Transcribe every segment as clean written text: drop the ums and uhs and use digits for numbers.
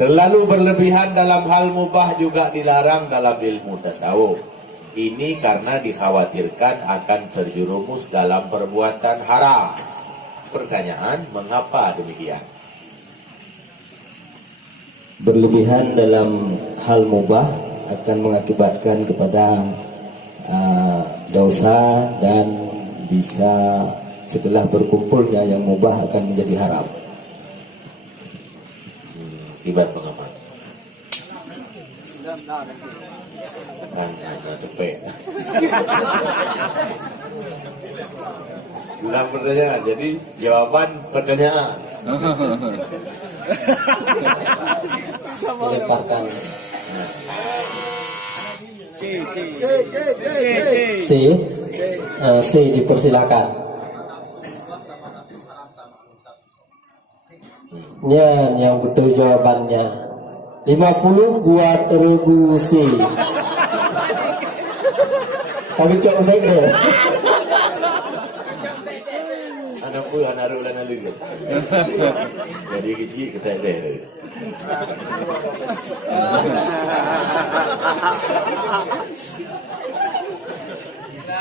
Terlalu berlebihan dalam hal mubah juga dilarang dalam ilmu tasawuf. Ini karena dikhawatirkan akan terjerumus dalam perbuatan haram. Pertanyaan, mengapa demikian? Berlebihan dalam hal mubah akan mengakibatkan kepada dosa dan bisa setelah berkumpulnya yang mubah akan menjadi haram. Akibat pengamat. Tanya cepet. Ulang pertanyaan. Jadi jawaban pertanyaan. Dilemparkan. C dipersilakan. Ya, yang betul jawabannya 50 buat regu C. Tapi kok unik deh. Anak pun anak naruh dan nalu. Jadi kecil kita ada.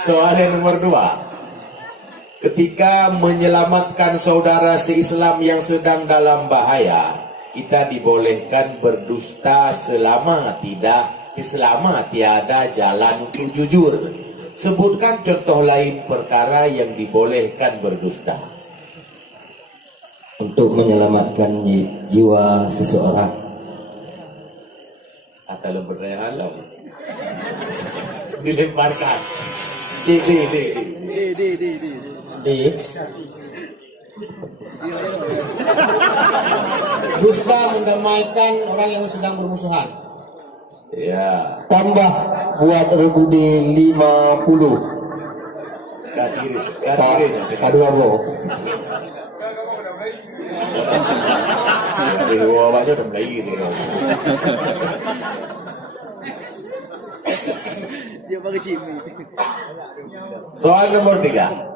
Soal yang nomor 2. Ketika menyelamatkan saudara se-Islam yang sedang dalam bahaya, kita dibolehkan berdusta selama tiada jalan untuk jujur. Sebutkan contoh lain perkara yang dibolehkan berdusta. Untuk menyelamatkan jiwa seseorang. Atau lembaga halau. Dilemparkan. D. Dusta mendamaikan orang yang sedang bermusuhan. Ya. Tambah buat regu D 50. Kadua bo. Dua banyak udah mulai gitu. Dia pakai cimi. Soal nomor 3.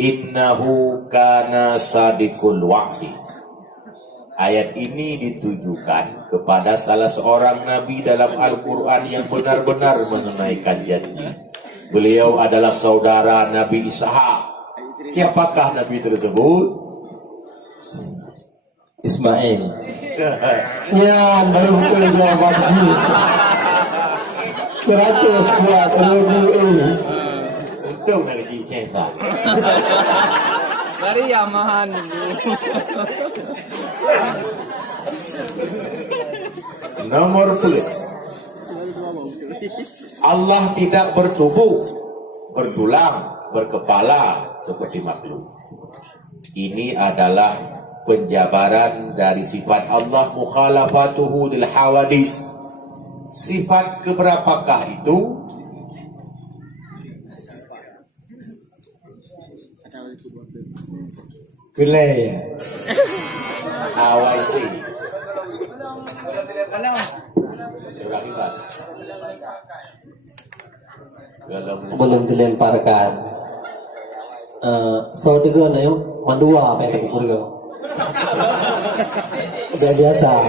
Innahu kana sadiqul wa'di. Ayat ini ditujukan kepada salah seorang nabi dalam Al-Quran yang benar-benar menunaikan janji. Beliau adalah saudara Nabi Ishaq. Siapakah nabi tersebut? Ismail. Ya, baru betul jawaban G. 100 buat regu E. Untung nak kecil saya. Dari Yamaha Nomor 10. Allah tidak bertubuh, bertulang, berkepala seperti makhluk. Ini adalah penjabaran dari sifat Allah mukhalafatuhu lil hawadis. Sifat keberapakah itu? Gulai. Awal sih. Belum dilemparkan. So tiga na yung mandua pwede kurga. Udah biasa.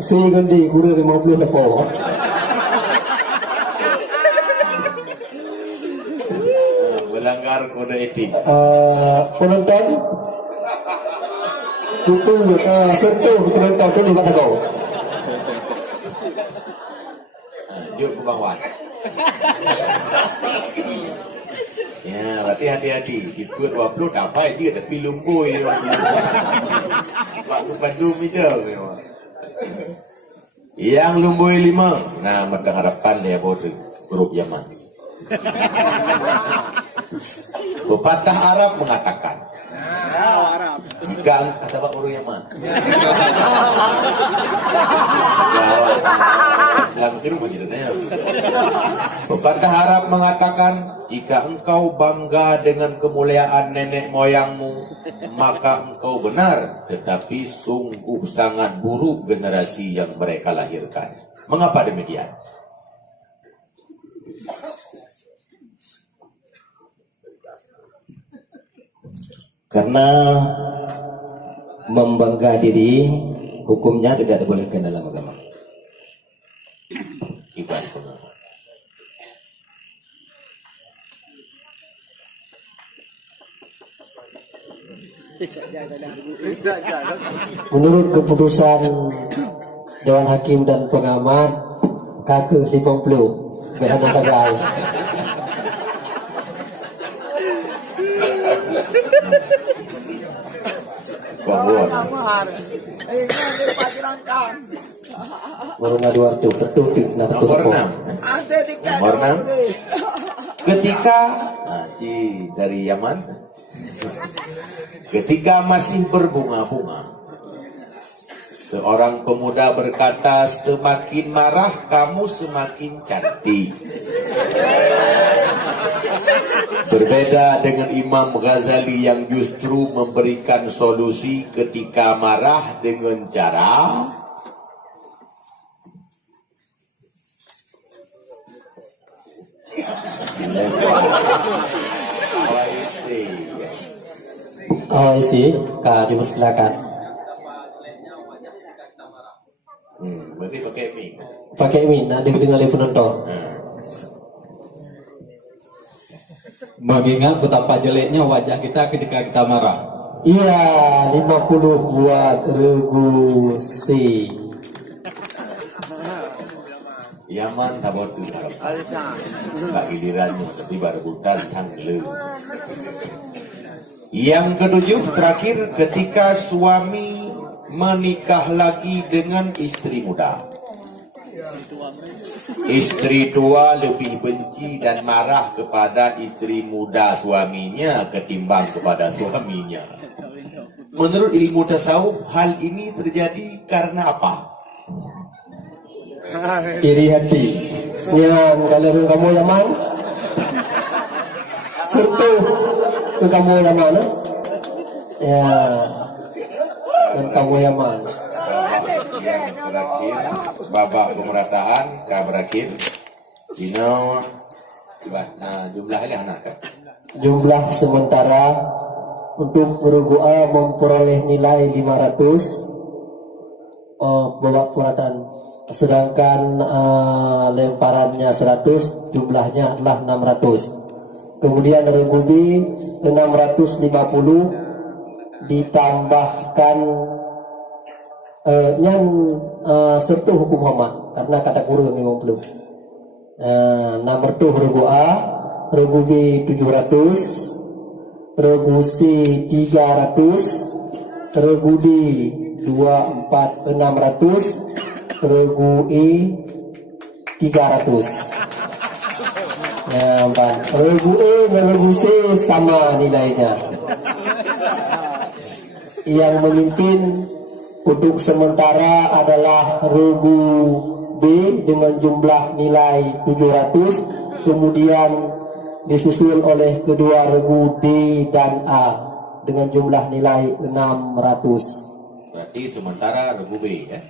Si ganti kurga 50 tepo. Melanggar kode etik. Penonton itu sentuh penonton itu lima takau. Yuk ke bawah. Ya, berarti hati-hati. Ikut 20 dapat je tapi lumbui. Waktu Bandung itu memang. Yang lumbui 5. Nah, mereka harapan dia bodoh grup Yaman. Pepatah Arab mengatakan, jika kata Pak Guru Yaman. Pepatah Arab mengatakan, jika engkau bangga dengan kemuliaan nenek moyangmu, maka engkau benar, tetapi sungguh sangat buruk generasi yang mereka lahirkan. Mengapa demikian? Karena membangga diri, hukumnya tidak dibolehkan dalam agama. Iban pengamat. Menurut keputusan Dewan Hakim dan Pengamat KK 50 berhadap tagai. Bahwa Baru ngadu artu ketutik na nomor ketutuk. 6. Nomor 6. Ketika dari Yaman, ketika masih berbunga-bunga, seorang pemuda berkata, semakin marah kamu semakin cantik. Berbeda dengan Imam Ghazali yang justru memberikan solusi ketika marah dengan cara Oh isi, ka dipersilakan. berarti pakai mie. Pakai min, ada dengar penonton. Mengingat betapa jeleknya wajah kita ketika kita marah. Iya, 50 buat regu C. Yaman tabotu tak gilirannya tapi baru bukan tanggal. Yang ketujuh terakhir, ketika suami menikah lagi dengan istri muda. Istri tua lebih benci dan marah kepada istri muda suaminya ketimbang kepada suaminya. Menurut ilmu tasawuf, hal ini terjadi karena apa? Iri hati. Yang kalau kamu Yaman, serta ke kamu Yaman, ya, dan kamu Yaman. Yang terakhir, babak pemerataan kah berakhir. Jumlahnya anak kan? Jumlah sementara untuk regu A memperoleh nilai 500 babak pemerataan, sedangkan lemparannya 100, jumlahnya adalah 600. Kemudian regu B 650 ditambahkan serta hukum hama karena kata kurang 50. Nomor tu regu A, regu B 700, regu C 300, regu D 600, regu E 300. Regu E dan regu C sama nilainya. Yang memimpin untuk sementara adalah regu B dengan jumlah nilai 700, kemudian disusul oleh kedua regu D dan A dengan jumlah nilai 600. Berarti sementara regu B ya?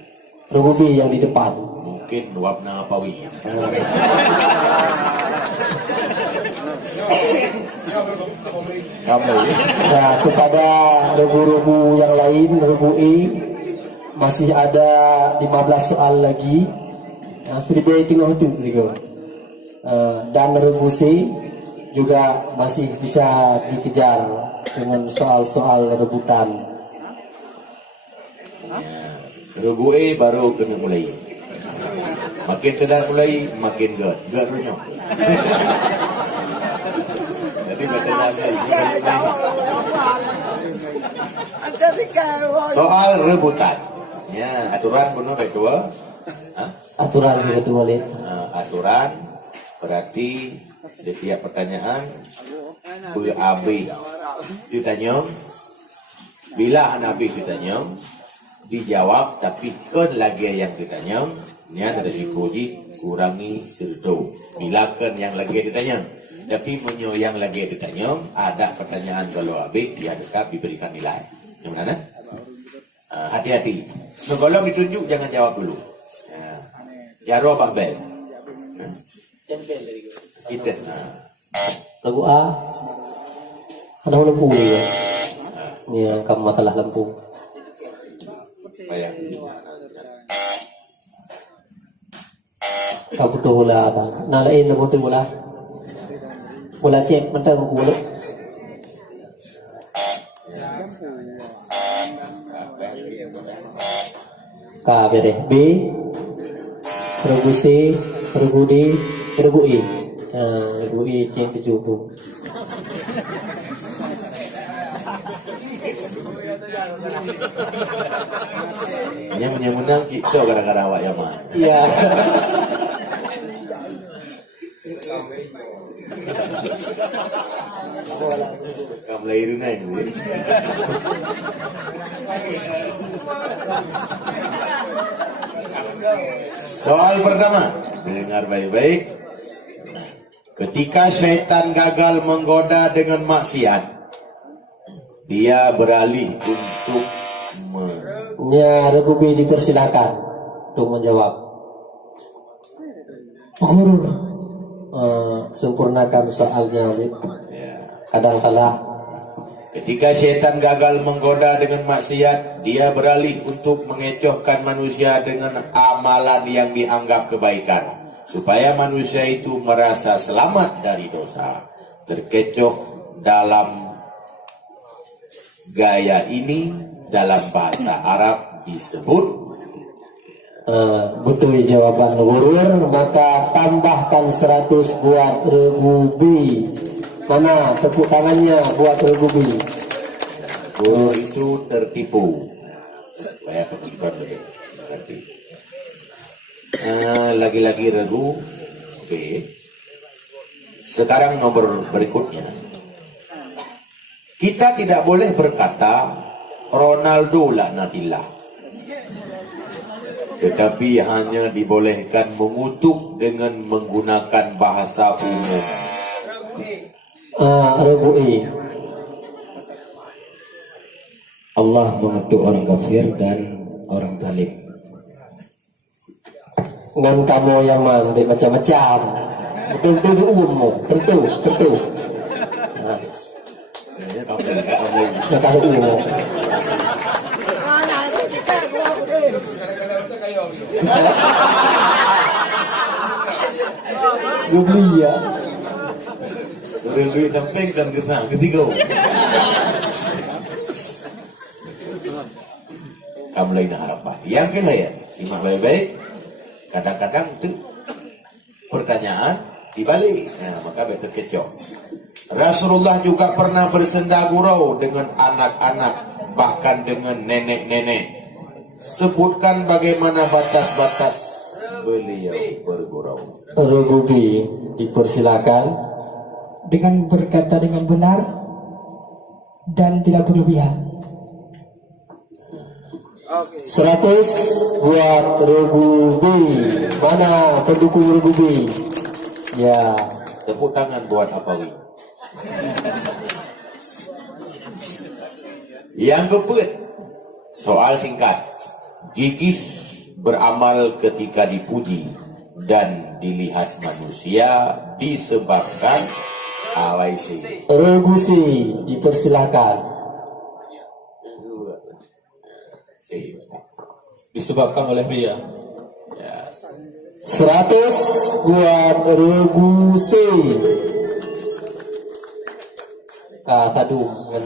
Regu B yang di depan. Mungkin warna pawi. Nah, kepada regu-regu yang lain, regu E masih ada 15 soal lagi. Sudah tengok itu juga. Dan regu C juga masih bisa dikejar dengan soal-soal rebutan. Regu E baru kena mulai. Makin kena mulai, makin gad runyok. Jadi soal rebutan. Ya, aturan benar kedua. Aturan yang kedua lihat. Aturan berarti setiap pertanyaan AB ditanya, bila AB ditanya dijawab, tapi kan lagi yang ditanya ini ada psikologi kurangi serdo. Bila kan yang lagi ditanya, tapi menyo yang lagi ditanya ada pertanyaan kalau AB dia dekat diberikan nilai. Yang mana? Hati-hati. Kalau ditunjuk jangan jawab dulu. Jaro Abah Bel. Kita. Regu A ada lampu ya. Ini yang kamu masalah lampu. Kau butuh bola apa? Nah lain butuh bola. Bola cek mentang bola. K bede. B regu C, regu D, regu E. Regu E cek 7 tu. Yang menang kita gara-gara awak yang mah. Iya. Kamu lahirin aja dulu. Soal pertama, dengar baik-baik. Ketika syaitan gagal menggoda dengan maksiat, dia beralih untuk Ya, regu B dipersilakan untuk menjawab. Guru, sempurnakan soalnya. Kadang kala ketika syaitan gagal menggoda dengan maksiat, dia beralih untuk mengecohkan manusia dengan amalan yang dianggap kebaikan, supaya manusia itu merasa selamat dari dosa. Terkecoh dalam gaya ini dalam bahasa Arab disebut betul jawaban guru, maka tambahkan 100 buat regu B. Mana tepuk tangannya buat regu B. guru itu tertipu. Saya ketiban lebih. Lagi-lagi regu B. Sekarang nomor berikutnya. Kita tidak boleh berkata Ronaldo laknatillah, tetapi hanya dibolehkan mengutuk dengan menggunakan bahasa umum. Regu E. Allah mengutuk orang kafir dan orang zalim. Dengan kamu yang mandek macam-macam. Betul-betul umum. Tentu. Nah, kalau umum. Gue beli ya. Duit tampeng kan kesana ketiga. Kamu lain harapan. Yang kena ya, simak baik-baik. Kadang-kadang itu pertanyaan dibalik. Nah, maka betul kecoh. Rasulullah juga pernah bersenda gurau dengan anak-anak, bahkan dengan nenek-nenek. Sebutkan bagaimana batas-batas beliau bergurau. Regu B dipersilakan. Dengan berkata dengan benar dan tidak berlebihan. 100 buat regu B. Mana pendukung regu B? Ya. Tepuk tangan buat Apawi. Yang keempat, soal singkat. Gigih beramal ketika dipuji dan dilihat manusia disebabkan awasi. Regu C dipersilakan. Disebabkan oleh ria. 100 buat regu C. Tadu dengan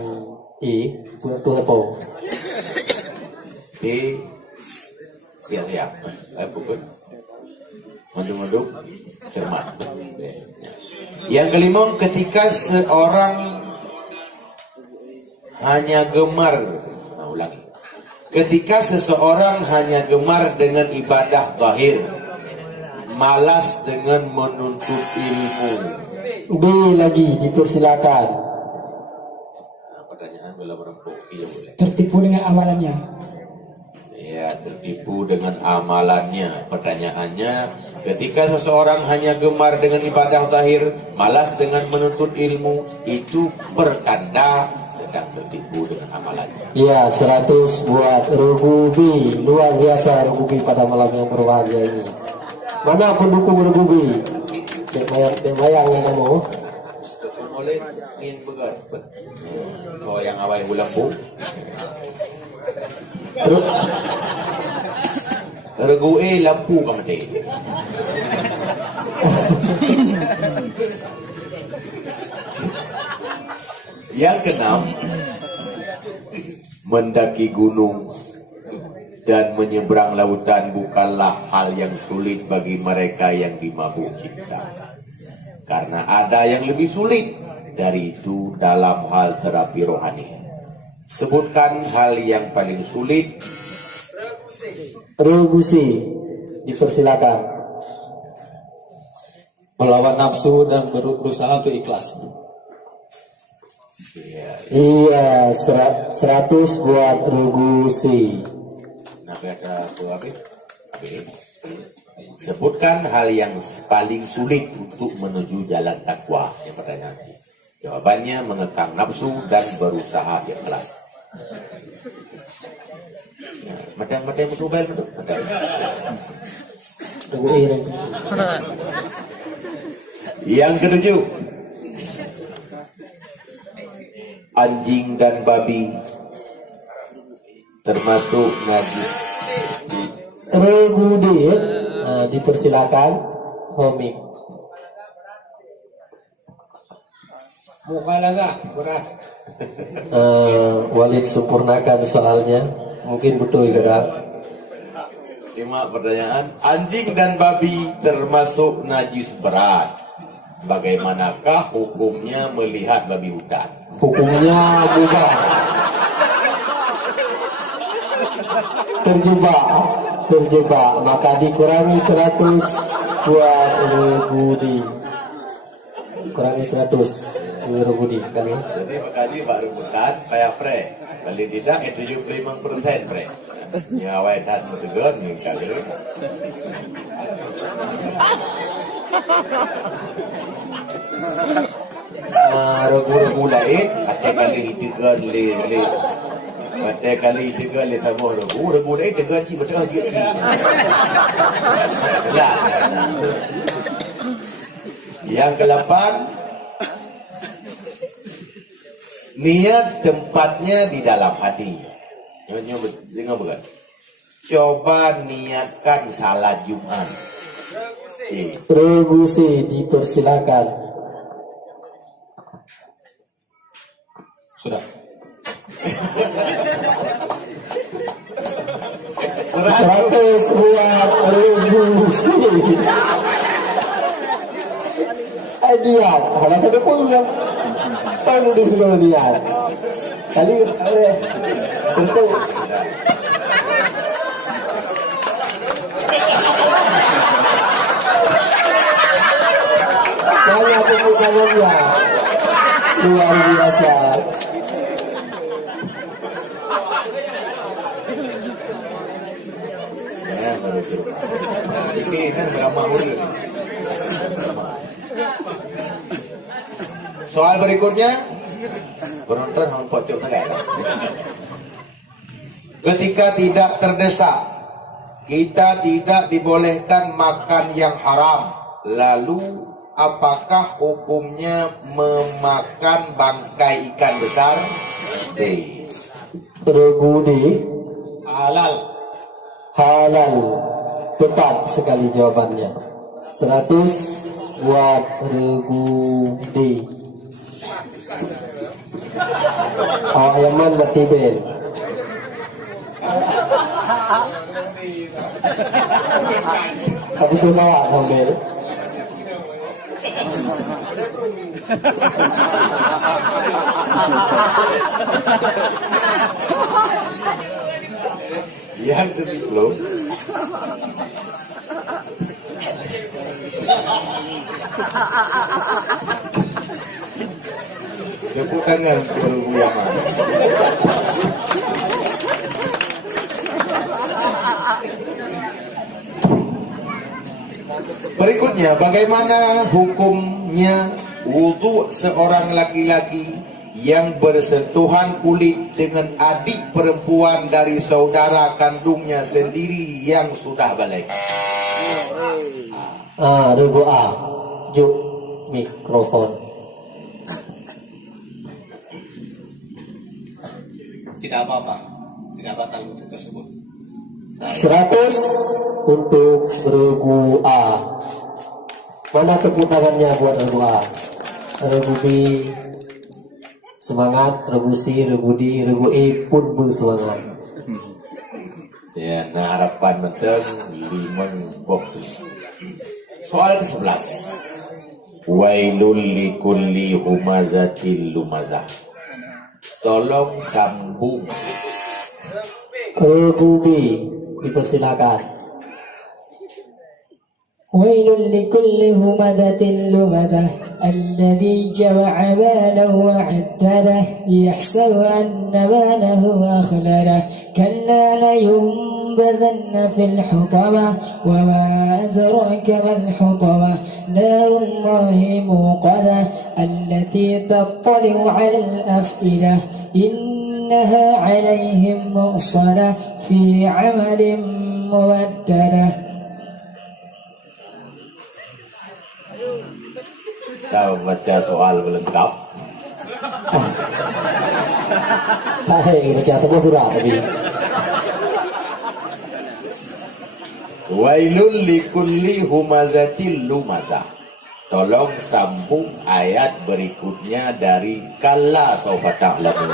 E buat tu apa? D siap-siap. Bukan. Mendung-mendung cermat. Yang kelima, ketika seorang hanya gemar, ulangi. Ketika seseorang hanya gemar dengan ibadah zahir, malas dengan menuntut ilmu. B lagi dipersilakan. Pertanyaan belum rempuk, boleh. Tertipu dengan amalannya. Ya, tertipu dengan amalannya. Pertanyaannya, ketika seseorang hanya gemar dengan ibadah zahir, malas dengan menuntut ilmu, itu pertanda sedang tertipu dengan amalannya. Ya, 100 buat regu B. Luar biasa regu B pada malam yang berbahagia ini. Mana pendukung regu B? Mayang yang kamu. Oleh ingin begat. Oh, yang awal lampu. Regu lampu kamu deh. Yang keenam, mendaki gunung dan menyeberang lautan bukanlah hal yang sulit bagi mereka yang dimabuk cinta. Karena ada yang lebih sulit dari itu dalam hal terapi rohani. Sebutkan hal yang paling sulit. Regusi, dipersilakan. Melawan nafsu dan berusaha untuk ikhlas. Iya, 100 buat Regusi. Nah, ada apa? Sebutkan hal yang paling sulit untuk menuju jalan takwa. Yang pertanyaan. Jawabannya mengekang nafsu dan berusaha ikhlas. Macam-macam mubal betul. Yang ketujuh, anjing dan babi termasuk najis. Regudi, dipersilakan. Homik. Mukalaga berat. Walid sempurnakan soalnya. Mungkin betul kada. 5 pertanyaan. Anjing dan babi termasuk najis berat. Bagaimanakah hukumnya melihat babi hutan? Hukumnya mubah. Terjebak, maka dikurangi 100 buat Regudi. Kurangi 100 Regudi kali. Jadi makanya Pak Rebutan kayak pre. Paling tidak 75% pre. Nyawai dan berdegon nih kali. Regu-regu lain kata kali degon le. Kata kali degon le tabuh regu lain degon ci betul juga ci. Lah. Yang ke-8, niat tempatnya di dalam hati. Dengar bukan? Coba niatkan salat Jumat. Regusi, dipersilakan. Sudah. 100 buat Regusi. Dia, kalau ada pun yang tahu dulu dia. Kali tentu. Banyak kemudahannya luar biasa. Ini kan beramah dulu. Soal berikutnya, penonton hang pocok tegak. Ketika tidak terdesak, kita tidak dibolehkan makan yang haram. Lalu, apakah hukumnya memakan bangkai ikan besar? Regudi, Halal. halal. Tepat sekali jawabannya. 100 buat Regudi. Oh, Yaman Batibel. Tapi tu kawak Nobel. Yang ke-10, tepuk tangan untuk Yaman. Berikutnya, bagaimana hukumnya wudhu seorang laki-laki yang bersentuhan kulit dengan adik perempuan dari saudara kandungnya sendiri yang sudah balik? Regu A. Juk mikrofon. Tidak apa-apa. Tidak batal untuk tersebut. 100 untuk Regu A. Mana tepuk tangannya buat regu A? Regu B semangat, regu C, regu D, regu E pun bersemangat. Ya, nah harapan menteng limang waktu. Soal ke-11. Wailul likulli humazatil lumazah. Tolong sambung. Regu B dipersilakan. ويل لكل همذة لمذة الذي جمع مالا وعدده يحسب أن ماله أخلده كلا لينبذن في الحطمة وما أدراك ما الحطمة نار الله موقدة التي تطلع على الأفئدة إنها عليهم مؤصدة في عمل ممددة. Kau baca soal lengkap. Hai, baca temu surah tadi. Wailul likulli humazatil lumazah. Tolong sambung ayat berikutnya dari kalla saufa ta'lamun.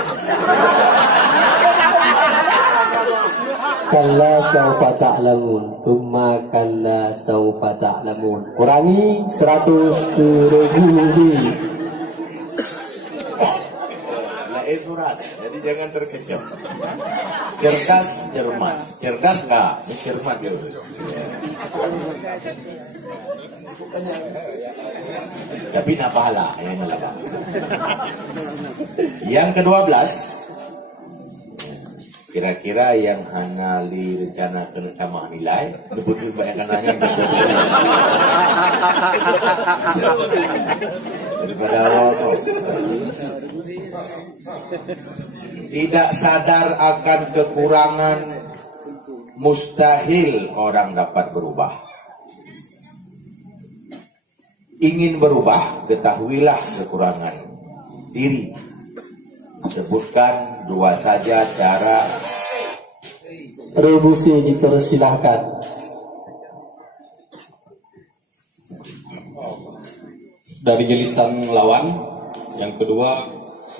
Kalla saufa ta'lamun, thumma kalla saufa ta'lamun. Kurangi 100 ke regu B. Lain surat, jadi jangan terkejut. Cerdas, cermat. Cerdas enggak? Ini cermat gitu. Tapi nak pahala yang melabang. Yang ke-12, kira-kira yang hanali rencana kena tambah nilai, betul bayangkan nanya daripada awal tu. Tidak sadar akan kekurangan, mustahil orang dapat berubah. Ingin berubah, ketahuilah kekurangan diri. Sebutkan 2 saja cara. Regu C dipersilahkan. Dari gelisan lawan. Yang kedua,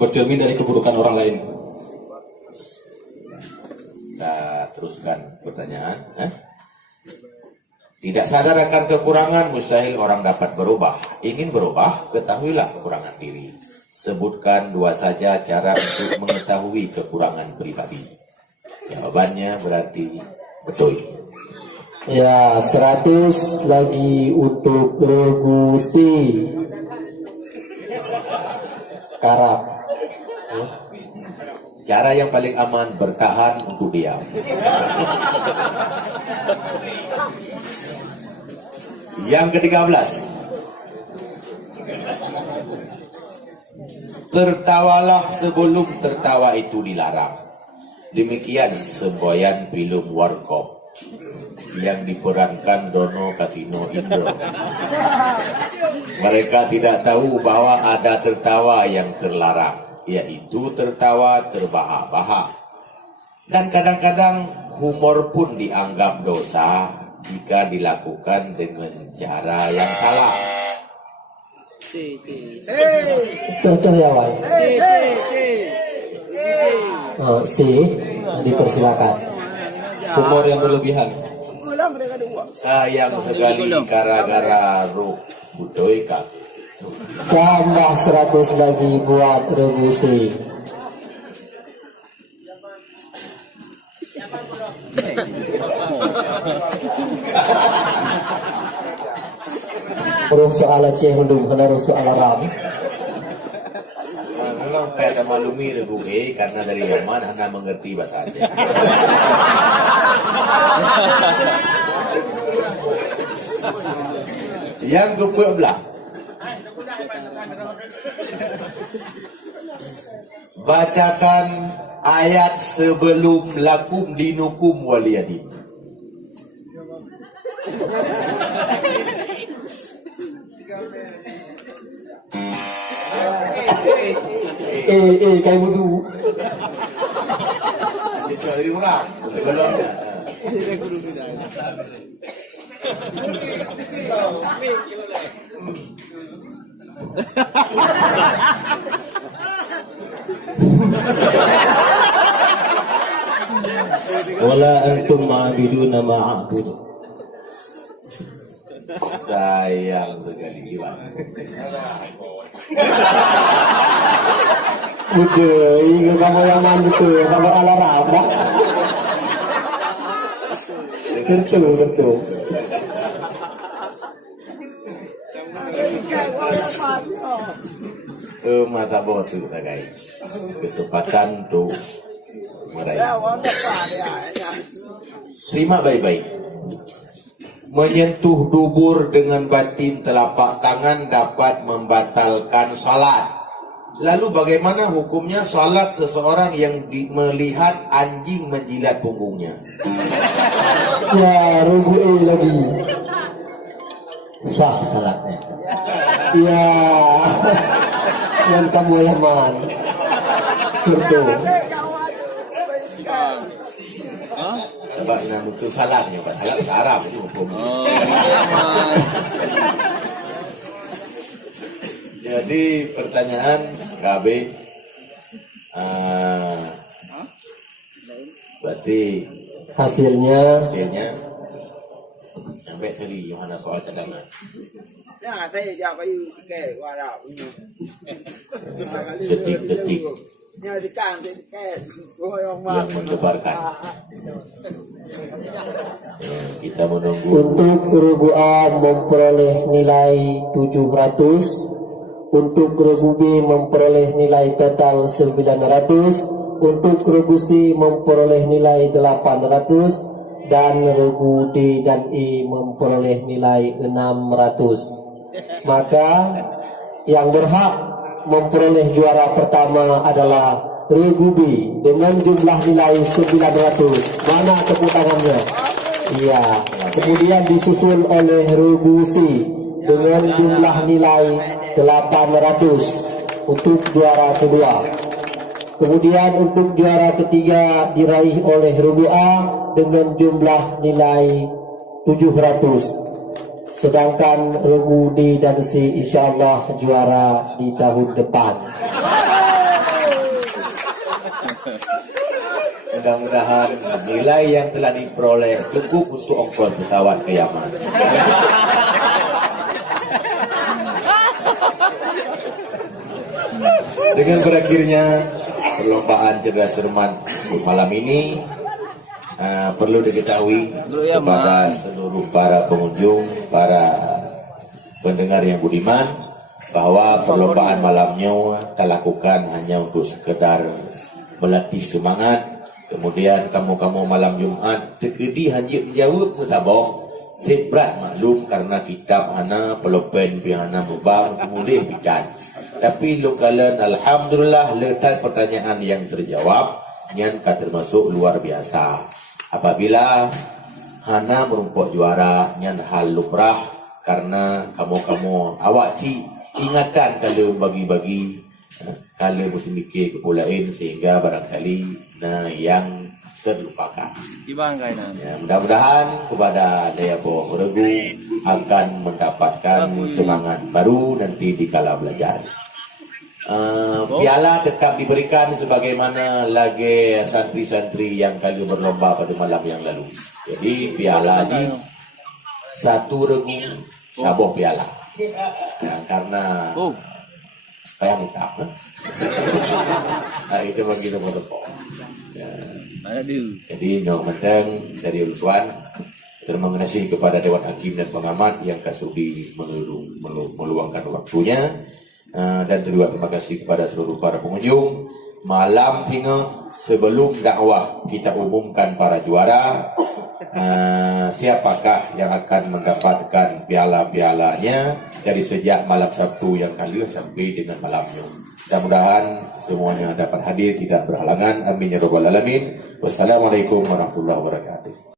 bercermin dari keburukan orang lain. Kita teruskan pertanyaan. Tidak sadar akan kekurangan, mustahil orang dapat berubah. Ingin berubah, ketahuilah kekurangan diri. Sebutkan 2 saja cara untuk mengetahui kekurangan pribadi. Jawabannya berarti betul. Ya, 100 lagi untuk regu C. Karab. Cara yang paling aman bertahan untuk diam. Yang ke-13. Tertawalah sebelum tertawa itu dilarang. Demikian semboyan film Warkop yang diperankan Dono Kasino Indo. Mereka tidak tahu bahwa ada tertawa yang terlarang, yaitu tertawa terbahak-bahak. Dan kadang-kadang humor pun dianggap dosa jika dilakukan dengan cara yang salah. Contoh ya, Wan. C dipersilakan. Humor yang berlebihan. Sayang sekali gara-gara ruh budoi kak. Tambah 100 lagi buat regu C. Ruh soal Aceh hundum, hana ruh soal Arab. Memang saya maklumi regu E karena dari Yaman hana mengerti bahasa Aceh. Yang ke-14. Bacakan ayat sebelum lakum dinukum waliyadin. Kayak butuh. Itu dari orang. Sebelumnya. Wala antum ma'abiduna ma'abudu. Sayang sekali Iwan. Betul, ini kamu yang mana betul, kamu ala raba. Betul. Mata botu tagai. Kesempatan untuk meraih. Simak baik-baik. Menyentuh dubur dengan batin telapak tangan dapat membatalkan salat. Lalu bagaimana hukumnya salat seseorang yang melihat anjing menjilat punggungnya? Ya, rubu'i lagi. Sah salatnya. Ya, yang kamu yang mana? Betul. Sebab nama itu salatnya, Pak. Salat bahasa Arab itu hukum. Jadi pertanyaan KB, berarti Hasilnya hasilnya sampai tadi Yohana soal cadangan. Detik-detik yang mendebarkan. Kita menunggu. untuk regu A memperoleh nilai 700, untuk regu B memperoleh nilai total 900, untuk regu C memperoleh nilai 800, dan regu D dan E memperoleh nilai 600. Maka yang berhak memperoleh juara pertama adalah regu B dengan jumlah nilai 900. Mana tepuk tangannya? Iya. Kemudian disusul oleh regu C dengan jumlah nilai 800 untuk juara kedua. Kemudian untuk juara ketiga diraih oleh regu A dengan jumlah nilai 700. Sedangkan regu D dan C insyaallah juara di tahun depan. Mudah-mudahan nilai yang telah diperoleh cukup untuk ongkos pesawat ke Yaman. Dengan berakhirnya perlombaan cerdas cermat malam ini, perlu diketahui kepada seluruh para pengunjung, para pendengar yang budiman, bahwa perlombaan malamnya kita lakukan hanya untuk sekedar melatih semangat. Kemudian kamu-kamu malam Jumat tekedi hanya menjawab mutabah. Sebrat maklum karena kitab hana pelopen pihana mubang kemudian bidan. Tapi lokalan alhamdulillah letak pertanyaan yang terjawab yang termasuk luar biasa. Apabila hana merumput juara yang hal lumrah karena kamu-kamu awak ingatan kalau bagi-bagi kalau mesti mikir kepulauan sehingga barangkali yang terlupakan. Ya, mudah-mudahan kepada Daya Bawah Regu akan mendapatkan semangat baru nanti di kala belajar. Piala tetap diberikan sebagaimana lagi santri-santri yang kali berlomba pada malam yang lalu. Jadi piala ini satu regu sabuh piala. Karena kayak minta, itu begitu betul. Jadi penting dari Tuan terima kasih kepada Dewan Hakim dan Pengamat yang kasudi meluangkan waktunya, dan terima kasih kepada seluruh para pengunjung. Malam tinggal sebelum dakwah kita umumkan para juara, siapakah yang akan mendapatkan piala-pialanya dari sejak malam Sabtu yang kali sampai dengan malamnya. Mudah-mudahan semuanya dapat hadir tidak berhalangan. Amin ya rabbal alamin. Wassalamualaikum warahmatullahi wabarakatuh.